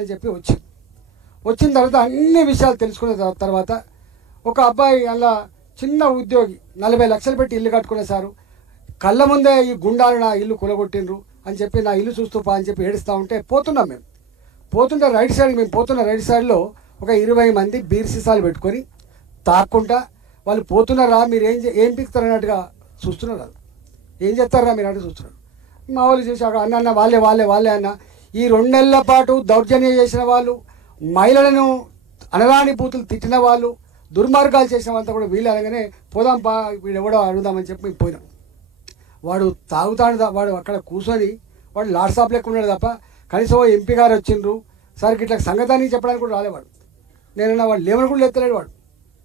అని చెప్పి వచ్చిన తర్వాత అన్ని విషయాలు తెలుసుకున్న తర్వాత ఒక అబ్బాయి అలా చిన్న ఉద్యోగి 40 లక్షలు పెట్టి ఇల్లు కట్టుకునే సారు కళ్ళ ముందే ఈ గుండాలు నా ఇల్లు కూలగొట్టిండ్రు అని చెప్పి నా ఇల్లు చూస్తూ పా అని చెప్పి ఏడుస్తూ ఉంటే పోతున్నాం మేము పోతుంటే మేము పోతున్న రైట్ సైడ్లో ఒక 20 మంది బీర్ సీసాలు పెట్టుకొని తాక్కుంటా వాళ్ళు పోతున్నారా మీరు ఏం పిక్తారు అన్నట్టుగా చూస్తున్నారు. ఏం చేస్తారా మీరు అంటే చూస్తున్నారు. మా వాళ్ళు చేశాక అన్న వాళ్ళే అన్న ఈ 2 నెలల పాటు దౌర్జన్యం చేసిన వాళ్ళు, మహిళలను అనరాని బూతులు తిట్టిన వాళ్ళు, దుర్మార్గాలు చేసిన వాళ్ళంతా కూడా వీళ్ళు అనగానే పోదాం పా వీడు ఎవడో అడుగుదామని చెప్పి మేము పోయినాం. వాడు తాగుతాడు, వాడు అక్కడ కూర్చొని వాడు లాడ్ షాప్ లెక్క ఉన్నాడు తప్ప కనీసం ఎంపీ గారు వచ్చిండ్రు సార్కి ఇట్లా సంగతాన్ని చెప్పడానికి కూడా రాలేవాడు. నేనన్నా వాడు లేవని కూడా లేస్తలేడు వాడు.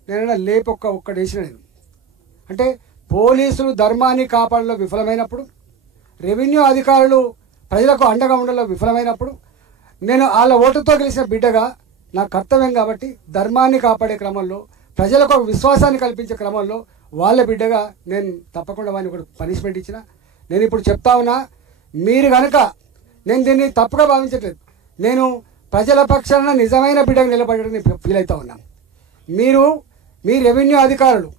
నేనన్నా లేపు ఒక్కటి వేసిన నేను అంటే పోలీసులు ధర్మాన్ని కాపాడలో విఫలమైనప్పుడు, రెవెన్యూ అధికారులు ప్రజలకు అండగా ఉండలో విఫలమైనప్పుడు, నేను వాళ్ళ ఓటుతో గెలిచిన బిడ్డగా నా కర్తవ్యం కాబట్టి ధర్మాన్ని కాపాడే క్రమంలో, ప్రజలకు ఒక విశ్వాసాన్ని కల్పించే క్రమంలో వాళ్ళ బిడ్డగా నేను తప్పకుండా వాడిని ఒకటి పనిష్మెంట్ ఇచ్చిన. నేను ఇప్పుడు చెప్తా ఉన్నా, మీరు కనుక నేను దీన్ని తప్పుగా భావించట్లేదు, నేను ప్రజల పక్షాన నిజమైన బిడ్డగా నిలబడని ఫీల్ అవుతా ఉన్నాను. మీరు మీ రెవెన్యూ అధికారులు,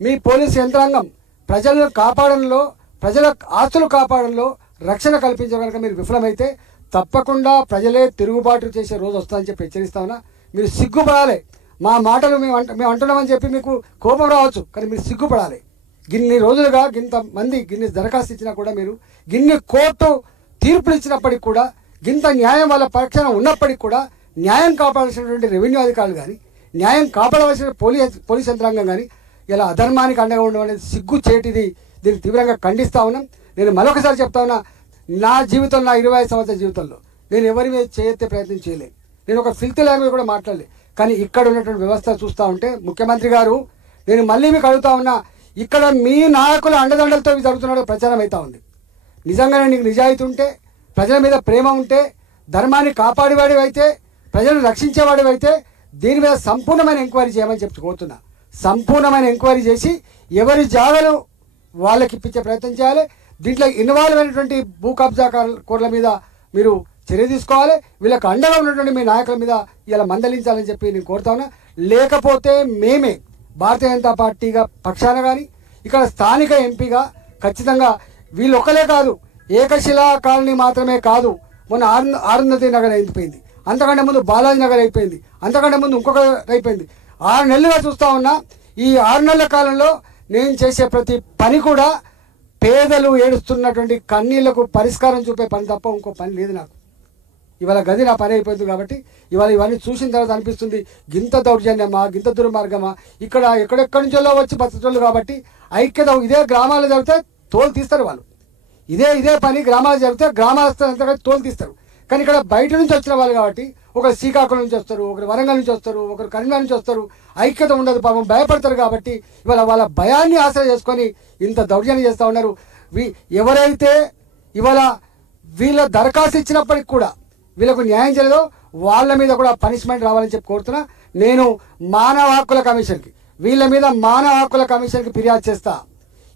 మీ పోలీస్ యంత్రాంగం ప్రజలను కాపాడంలో, ప్రజల ఆస్తులు కాపాడంలో రక్షణ కల్పించగలక మీరు విఫలమైతే తప్పకుండా ప్రజలే తిరుగుబాటు చేసే రోజు వస్తుందని చెప్పి హెచ్చరిస్తా ఉన్నా. మీరు సిగ్గుపడాలి. మా మాటలు మేము అంటున్నామని చెప్పి మీకు కోపం రావచ్చు, కానీ మీరు సిగ్గుపడాలి. గిన్ని రోజులుగా మంది గిన్ని దరఖాస్తు ఇచ్చినా కూడా, మీరు గిన్ని కోర్టు తీర్పులు ఇచ్చినప్పటికి కూడా, గింత న్యాయం వాళ్ళ పక్షాన ఉన్నప్పటికీ కూడా న్యాయం కాపాడాల్సినటువంటి రెవెన్యూ అధికారులు కానీ, న్యాయం కాపాడవలసిన పోలీస్ యంత్రాంగం కానీ ఇలా అధర్మానికి అండగా ఉండడం అనేది సిగ్గు చేటిది. దీన్ని తీవ్రంగా ఖండిస్తా ఉన్నాం. నేను మరొకసారి చెప్తా ఉన్నా, నా జీవితంలో, నా 25 సంవత్సరాల జీవితంలో నేను ఎవరి మీద చేయెత్తే ప్రయత్నం చేయలేదు. నేను ఒక ఫిల్తీ లాంగ్వేజ్ కూడా మాట్లాడలేదు. కానీ ఇక్కడ ఉన్నటువంటి వ్యవస్థ చూస్తూ ఉంటే, ముఖ్యమంత్రి గారు, నేను మళ్ళీ మీకు అడుగుతా ఉన్నా, ఇక్కడ మీ నాయకుల అండదండలతో జరుగుతున్న ప్రచారం అవుతా ఉంది. నిజంగానే నీకు నిజాయితీ ఉంటే, ప్రజల మీద ప్రేమ ఉంటే, ధర్మాన్ని కాపాడేవాడివి అయితే, ప్రజలను రక్షించేవాడివి అయితే దీని మీద సంపూర్ణమైన ఎంక్వైరీ చేయమని చెప్పి కోరుతున్నా. సంపూర్ణమైన ఎంక్వైరీ చేసి ఎవరి జాగాలు వాళ్ళకి ఇప్పించే ప్రయత్నం చేయాలి. దీంట్లో ఇన్వాల్వ్ అయినటువంటి భూ కబ్జాకోర్ల మీద మీరు చర్య తీసుకోవాలి. వీళ్ళకి అండగా ఉన్నటువంటి మీ నాయకుల మీద ఇలా మందలించాలని చెప్పి నేను కోరుతా ఉన్నా. లేకపోతే మేమే భారతీయ జనతా పార్టీగా పక్షాన కానీ, ఇక్కడ స్థానిక ఎంపీగా ఖచ్చితంగా వీళ్ళు ఒక్కలే కాదు, ఏకశిలా కాలనీ మాత్రమే కాదు, మొన్న ఆరుంధతి నగర్ అయిపోయింది, అంతకంటే ముందు బాలాజీ నగర్ అయిపోయింది, అంతకంటే ముందు ఇంకొక అయిపోయింది. 6 నెలలుగా చూస్తూ ఉన్నా. ఈ 6 నెలల కాలంలో నేను చేసే ప్రతి పని కూడా పేదలు ఏడుస్తున్నటువంటి కన్నీళ్లకు పరిష్కారం చూపే పని తప్ప ఇంకో పని లేదు నాకు. ఇవాళ గది నా పని అయిపోయింది కాబట్టి ఇవాళ ఇవన్నీ చూసిన తర్వాత అనిపిస్తుంది, గింత దౌర్జన్యమా, గింత దుర్మార్గమా, ఇక్కడ ఎక్కడెక్కడి నుంచో వచ్చి బతకటోళ్ళు కాబట్టి ఐక్యత. ఇదే గ్రామాల్లో జరిగితే తోలు తీస్తారు వాళ్ళు, ఇదే పని గ్రామాలు జరిగితే గ్రామాలంతా తోలు తీస్తారు. కానీ ఇక్కడ బయట నుంచి వచ్చిన వాళ్ళు కాబట్టి, ఒకరు శ్రీకాకుళం నుంచి వస్తారు, ఒకరు వరంగల్ నుంచి వస్తారు, ఒకరు కరీంనగర్ నుంచి వస్తారు, ఐక్యత ఉండదు, పాపం భయపడతారు. కాబట్టి ఇవాళ వాళ్ళ భయాన్ని ఆశ్రయ చేసుకొని ఇంత దౌర్జన్యం చేస్తూ ఉన్నారు. ఎవరైతే ఇవాళ వీళ్ళ దరఖాస్తు ఇచ్చినప్పటికి కూడా వీళ్ళకు న్యాయం చేయలేదో వాళ్ళ మీద కూడా పనిష్మెంట్ రావాలని చెప్పి కోరుతున్నా. నేను మానవ హక్కుల కమిషన్కి, వీళ్ళ మీద మానవ హక్కుల కమిషన్కి ఫిర్యాదు చేస్తా.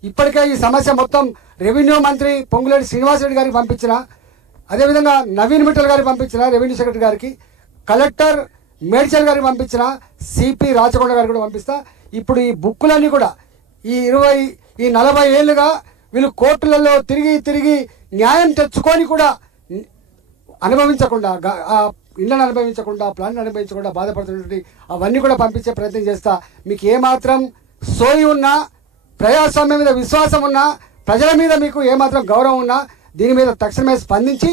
ఇప్పటికే ఈ సమస్య మొత్తం రెవెన్యూ మంత్రి పొంగులేటి శ్రీనివాసరెడ్డి గారికి పంపించిన, అదేవిధంగా నవీన్ మిట్టల్ గారికి పంపించిన, రెవెన్యూ సెక్రటరీ గారికి, కలెక్టర్ మేడ్చల్ గారికి పంపించిన, సిపి రాచకొండ గారికి కూడా పంపిస్తా. ఇప్పుడు ఈ బుక్కులన్నీ కూడా ఈ 40 ఏళ్ళుగా వీళ్ళు కోర్టులలో తిరిగి న్యాయం తెచ్చుకొని కూడా అనుభవించకుండా, ఇళ్ళని అనుభవించకుండా, ప్లాన్ అనుభవించకుండా బాధపడుతున్నటువంటి అవన్నీ కూడా పంపించే ప్రయత్నం చేస్తా. మీకు ఏమాత్రం సోయి ఉన్నా, ప్రజాస్వామ్యం మీద విశ్వాసం ఉన్నా, ప్రజల మీద మీకు ఏమాత్రం గౌరవం ఉన్నా దీని మీద తక్షణమే స్పందించి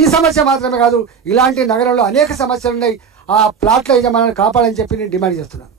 ఈ సమస్య మాత్రమే కాదు, ఇలాంటి నగరంలో అనేక సమస్యలు ఉన్నాయి, ఆ ప్లాట్ల యజమానాన్ని కాపాడని చెప్పి నేను డిమాండ్ చేస్తున్నాను.